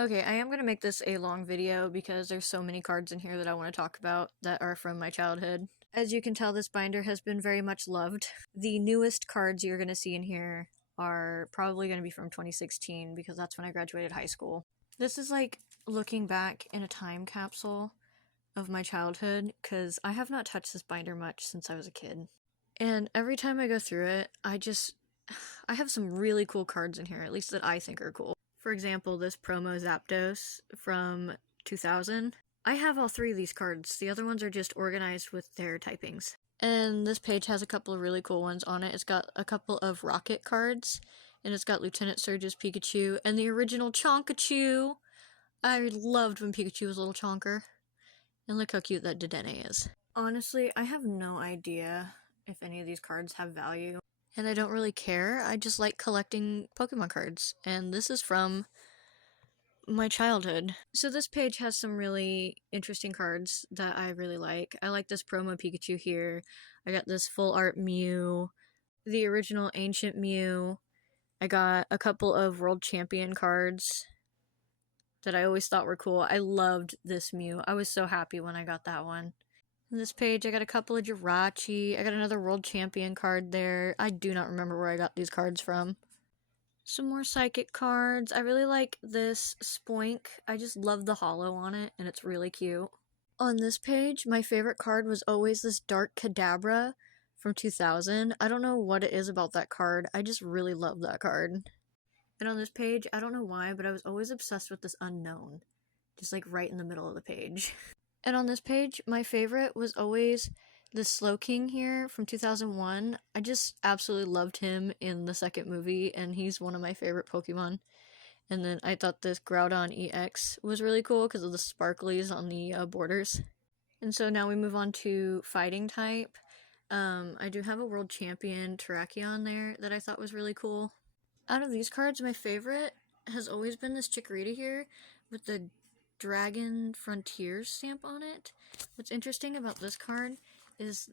Okay, I am going to make this a long video because there's so many cards in here that I want to talk about that are from my childhood. As you can tell, this binder has been very much loved. The newest cards you're going to see in here are probably going to be from 2016 because that's when I graduated high school. This is like looking back in a time capsule of my childhood because I have not touched this binder much since I was a kid. And every time I go through it, I have some really cool cards in here, at least that I think are cool. For example, this promo Zapdos from 2000. I have all three of these cards. The other ones are just organized with their typings. And this page has a couple of really cool ones on it. It's got a couple of Rocket cards, and it's got Lieutenant Surge's Pikachu and the original Chonkachu. I loved when Pikachu was a little chonker. And look how cute that Dedenne is. Honestly, I have no idea if any of these cards have value. And I don't really care. I just like collecting Pokemon cards. And this is from my childhood. So this page has some really interesting cards that I really like. I like this promo Pikachu here. I got this full art Mew, the original Ancient Mew. I got a couple of World Champion cards that I always thought were cool. I loved this Mew. I was so happy when I got that one. On this page, I got a couple of Jirachi. I got another World Champion card there. I do not remember where I got these cards from. Some more Psychic cards. I really like this Spoink. I just love the holo on it, and it's really cute. On this page, my favorite card was always this Dark Kadabra from 2000. I don't know what it is about that card. I just really love that card. And on this page, I don't know why, but I was always obsessed with this Unknown. Just like right in the middle of the page. And on this page, my favorite was always the Slowking here from 2001. I just absolutely loved him in the second movie, and he's one of my favorite Pokemon. And then I thought this Groudon EX was really cool because of the sparklies on the borders. And so now we move on to fighting type. I do have a World Champion Terrakion there that I thought was really cool. Out of these cards, my favorite has always been this Chikorita here with the Dragon Frontiers stamp on it. What's interesting about this card is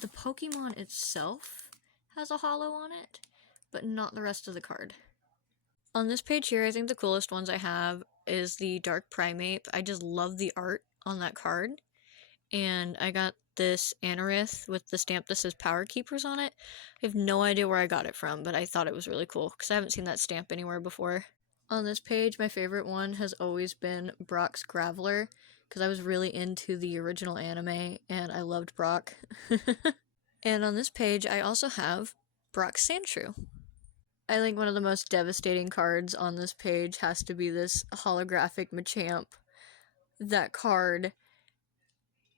the Pokemon itself has a holo on it, but not the rest of the card. On this page here, I think the coolest ones I have is the Dark Primeape. I just love the art on that card. And I got this Anorith with the stamp that says Power Keepers on it. I have no idea where I got it from, but I thought it was really cool because I haven't seen that stamp anywhere before. On this page, my favorite one has always been Brock's Graveler because I was really into the original anime and I loved Brock. And on this page, I also have Brock's Sandshrew. I think one of the most devastating cards on this page has to be this holographic Machamp. That card,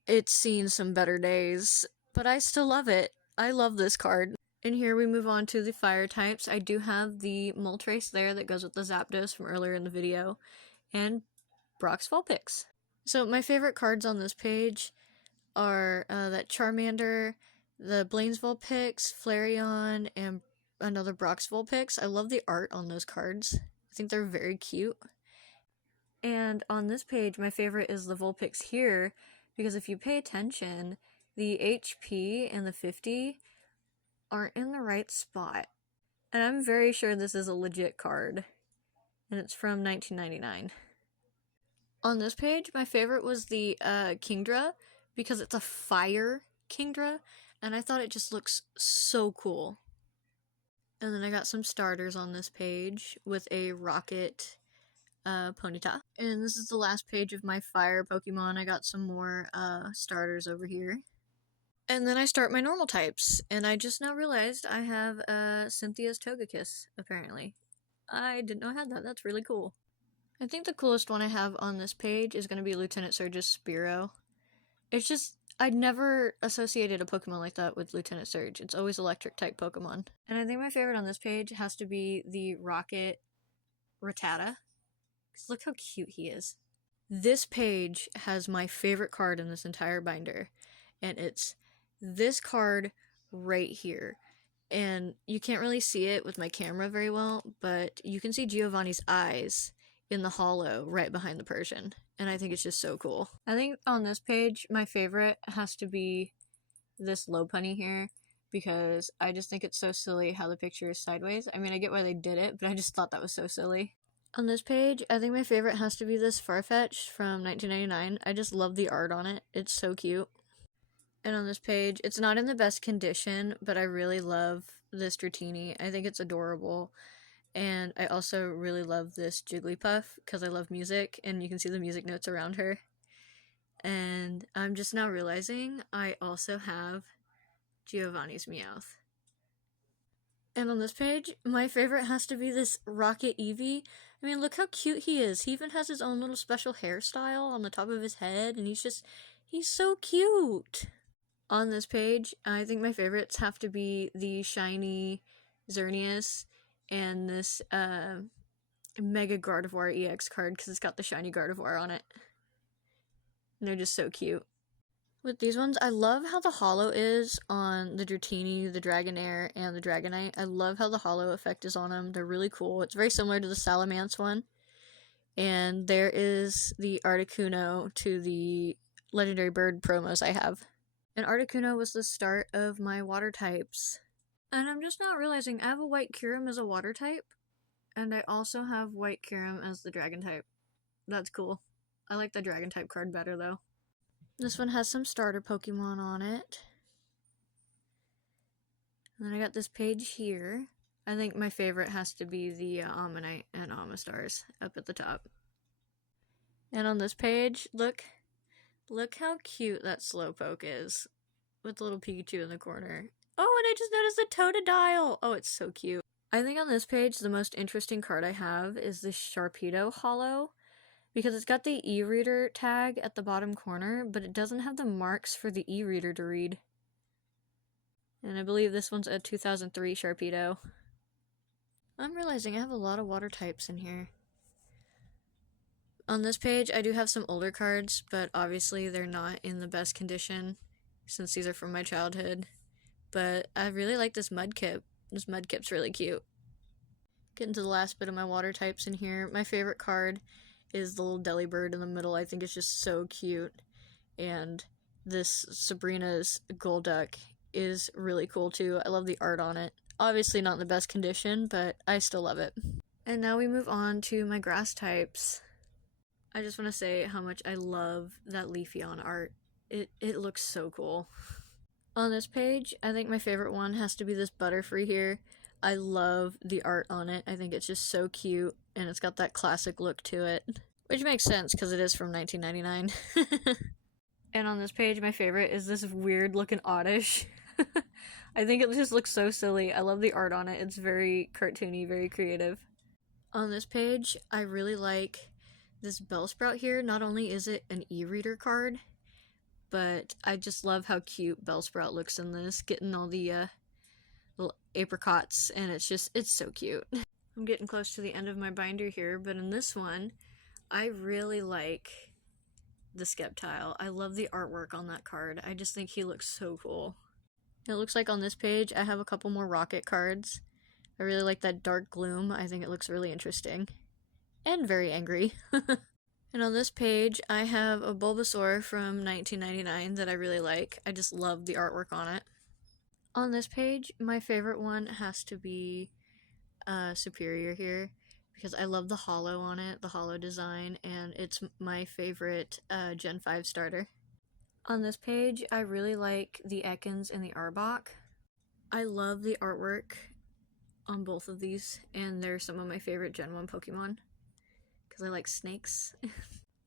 it's seen some better days, but I still love it. I love this card. And here we move on to the fire types. I do have the Moltres there that goes with the Zapdos from earlier in the video, and Brock's Vulpix. So my favorite cards on this page are that Charmander, the Blaine's Vulpix, Flareon, and another Brock's Vulpix. I love the art on those cards. I think they're very cute. And on this page, my favorite is the Vulpix here, because if you pay attention, the HP and the 50 aren't in the right spot. And I'm very sure this is a legit card, and it's from 1999. On this page, my favorite was the Kingdra, because it's a fire Kingdra, and I thought it just looks so cool. And then I got some starters on this page with a Rocket Ponyta. And this is the last page of my fire Pokemon. I got some more starters over here. And then I start my normal types, and I just now realized I have Cynthia's Togekiss, apparently. I didn't know I had that. That's really cool. I think the coolest one I have on this page is going to be Lieutenant Surge's Spearow. It's just, I'd never associated a Pokemon like that with Lieutenant Surge. It's always electric type Pokemon. And I think my favorite on this page has to be the Rocket Rattata. Because look how cute he is. This page has my favorite card in this entire binder, and it's this card right here. And you can't really see it with my camera very well, but you can see Giovanni's eyes in the holo right behind the Persian, and I think it's just so cool. I think on this page, my favorite has to be this Lopunny here, because I just think it's so silly how the picture is sideways. I mean, I get why they did it, but I just thought that was so silly. On this page, I think my favorite has to be this Farfetch from 1999. I just love the art on it. It's so cute. And on this page, it's not in the best condition, but I really love this Dratini. I think it's adorable. And I also really love this Jigglypuff because I love music, and you can see the music notes around her. And I'm just now realizing I also have Giovanni's Meowth. And on this page, my favorite has to be this Rocket Eevee. I mean, look how cute he is. He even has his own little special hairstyle on the top of his head, and he's so cute. On this page, I think my favorites have to be the shiny Xerneas and this Mega Gardevoir EX card because it's got the shiny Gardevoir on it. And they're just so cute. With these ones, I love how the holo is on the Dratini, the Dragonair, and the Dragonite. I love how the holo effect is on them. They're really cool. It's very similar to the Salamence one. And there is the Articuno to the Legendary Bird promos I have. And Articuno was the start of my water types. And I'm just not realizing I have a White Kyurem as a water type. And I also have White Kyurem as the Dragon type. That's cool. I like the Dragon type card better though. This one has some starter Pokemon on it. And then I got this page here. I think my favorite has to be the Ammonite and Amistars up at the top. And on this page, look how cute that Slowpoke is with the little Pikachu in the corner. Oh, and I just noticed the Totodile! Oh, it's so cute. I think on this page, the most interesting card I have is this Sharpedo holo. Because it's got the e-reader tag at the bottom corner, but it doesn't have the marks for the e-reader to read. And I believe this one's a 2003 Sharpedo. I'm realizing I have a lot of water types in here. On this page, I do have some older cards, but obviously they're not in the best condition, since these are from my childhood. But I really like this Mudkip. This Mudkip's really cute. Getting to the last bit of my water types in here. My favorite card is the little Delibird in the middle. I think it's just so cute. And this Sabrina's Golduck is really cool too. I love the art on it. Obviously not in the best condition, but I still love it. And now we move on to my grass types. I just want to say how much I love that Leafeon art. It looks so cool. On this page, I think my favorite one has to be this Butterfree here. I love the art on it. I think it's just so cute, and it's got that classic look to it. Which makes sense, because it is from 1999. And on this page, my favorite is this weird-looking Oddish. I think it just looks so silly. I love the art on it. It's very cartoony, very creative. On this page, I really like this Bellsprout here. Not only is it an e-reader card, but I just love how cute Bellsprout looks in this, getting all the little apricots, and it's so cute. I'm getting close to the end of my binder here, but in this one, I really like the Sceptile. I love the artwork on that card. I just think he looks so cool. It looks like on this page, I have a couple more Rocket cards. I really like that Dark Gloom. I think it looks really interesting. And very angry. And on this page, I have a Bulbasaur from 1999 that I really like. I just love the artwork on it. On this page, my favorite one has to be Superior here, because I love the holo on it, the holo design, and it's my favorite Gen 5 starter. On this page, I really like the Ekans and the Arbok. I love the artwork on both of these, and they're some of my favorite Gen 1 Pokemon, because I like snakes.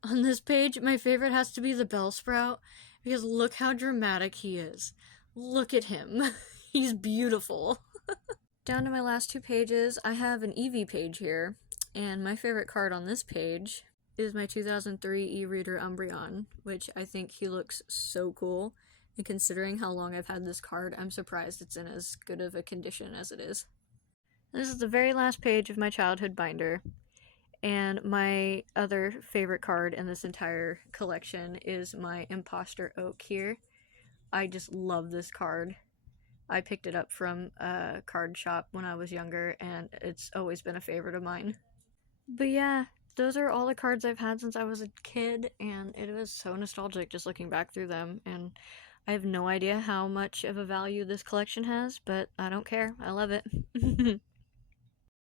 On this page, my favorite has to be the Bellsprout, because look how dramatic he is. Look at him. He's beautiful. Down to my last two pages, I have an Eevee page here, and my favorite card on this page is my 2003 e-reader Umbreon, which I think he looks so cool, and considering how long I've had this card, I'm surprised it's in as good of a condition as it is. This is the very last page of my childhood binder, and my other favorite card in this entire collection is my Imposter Oak here. I just love this card. I picked it up from a card shop when I was younger, and it's always been a favorite of mine. But yeah, those are all the cards I've had since I was a kid, and it was so nostalgic just looking back through them, and I have no idea how much of a value this collection has, but I don't care. I love it.